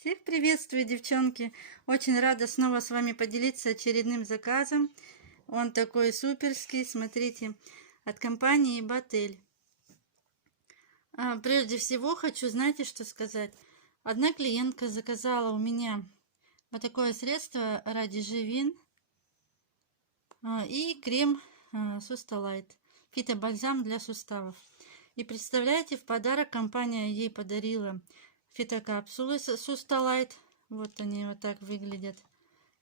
Всех приветствую, девчонки! Очень рада снова с вами поделиться очередным заказом. Он такой суперский, смотрите, от компании Batel. Прежде всего хочу, знаете, что сказать. Одна клиентка заказала у меня вот такое средство Радиживин и крем Сусталайт, фитобальзам для суставов. И представляете, в подарок компания ей подарила фитокапсулы Сусталайт. Вот они вот так выглядят.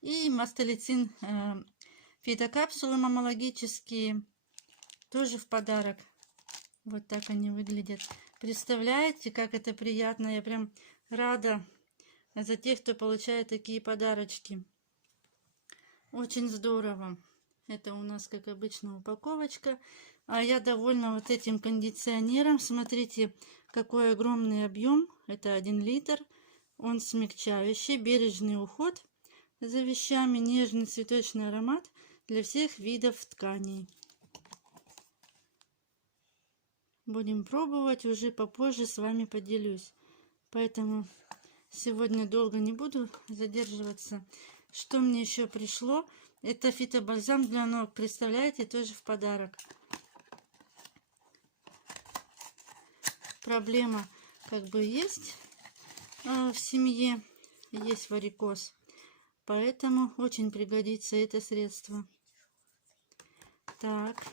И мастолицин фитокапсулы маммологические тоже в подарок. Вот так они выглядят. Представляете, как это приятно? Я прям рада за тех, кто получает такие подарочки. Очень здорово. Это у нас, как обычно, упаковочка. А я довольна вот этим кондиционером. Смотрите, какой огромный объем. Это 1 литр. Он смягчающий, бережный уход за вещами, нежный цветочный аромат для всех видов тканей. Будем пробовать, уже попозже с вами поделюсь. Поэтому сегодня долго не буду задерживаться. Что мне еще пришло? Это фитобальзам для ног. Представляете, тоже в подарок. Проблема как бы есть в семье. Есть варикоз. Поэтому очень пригодится это средство. Так.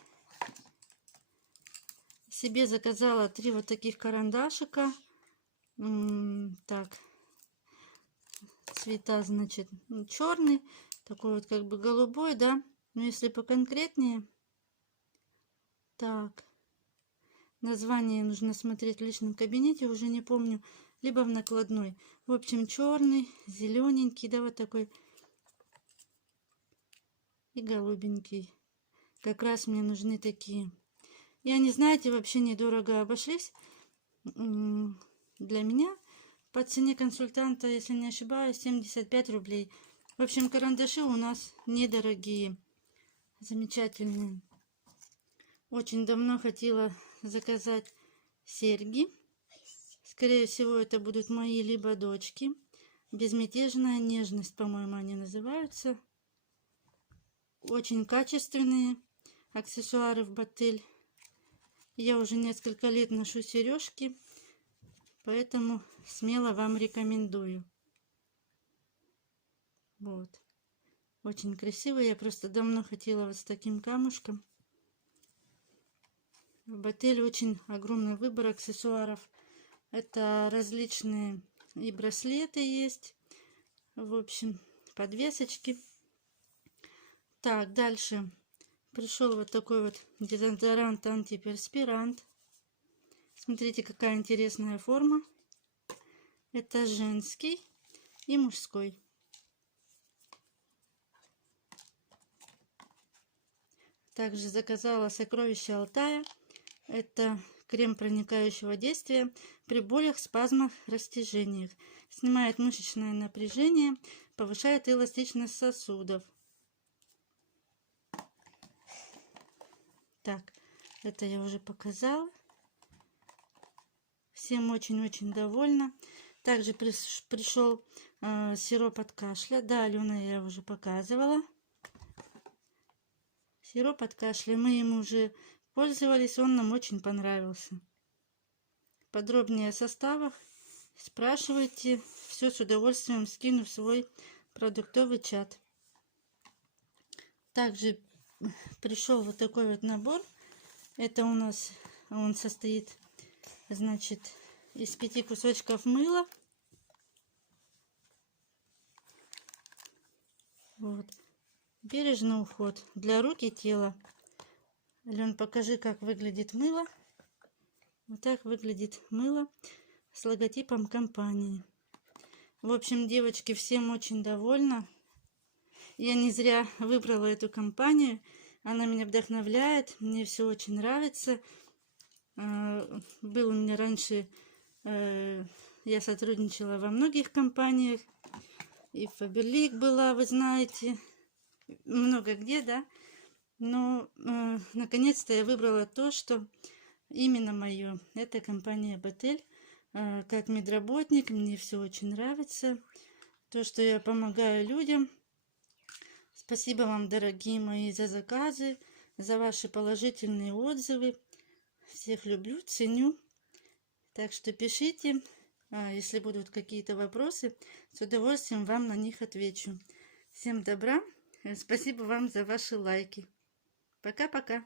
Себе заказала 3 вот таких карандашика. Так. Цвета, значит, черный. Такой вот как бы голубой, да. Но если поконкретнее. Так. Название нужно смотреть в личном кабинете, уже не помню. Либо в накладной. В общем, черный, зелененький, да, вот такой. И голубенький. Как раз мне нужны такие. И они, знаете, вообще недорого обошлись. Для меня по цене консультанта, если не ошибаюсь, 75 рублей. В общем, карандаши у нас недорогие. Замечательные. Очень давно хотела заказать серьги. Скорее всего, это будут мои либо дочки. Безмятежная нежность, по-моему, они называются. Очень качественные аксессуары в Batel. Я уже несколько лет ношу сережки, поэтому смело вам рекомендую. Вот. Очень красиво. Я просто давно хотела вот с таким камушком. В Batel очень огромный выбор аксессуаров. Это различные и браслеты есть. В общем, подвесочки. Так, дальше пришел вот такой вот дезодорант антиперспирант. Смотрите, какая интересная форма. Это женский и мужской. Также заказала сокровище Алтая. Это крем проникающего действия при болях, спазмах, растяжениях. Снимает мышечное напряжение, повышает эластичность сосудов. Так, это я уже показала. Всем очень-очень довольна. Также пришел сироп от кашля. Да, Алена, я уже показывала. Сироп от кашля. Мы им уже пользовались. Он нам очень понравился. Подробнее о составах спрашивайте. Все с удовольствием скину в свой продуктовый чат. Также пришел вот такой вот набор. Это у нас он состоит, значит, из 5 кусочков мыла. Вот. Бережный уход для рук и тела. Ален, покажи, как выглядит мыло. Вот так выглядит мыло с логотипом компании. В общем, девочки, всем очень довольна. Я не зря выбрала эту компанию. Она меня вдохновляет. Мне все очень нравится. Был у меня раньше... Я сотрудничала во многих компаниях. И в Faberlic была, вы знаете. Много где, да. Но наконец-то я выбрала то, что именно мое. Это компания Batel. как медработник. Мне все очень нравится. То, что я помогаю людям. Спасибо вам, дорогие мои, за заказы, за ваши положительные отзывы. Всех люблю, ценю. Так что пишите, если будут какие-то вопросы, с удовольствием вам на них отвечу. Всем добра. Спасибо вам за ваши лайки. Пока-пока.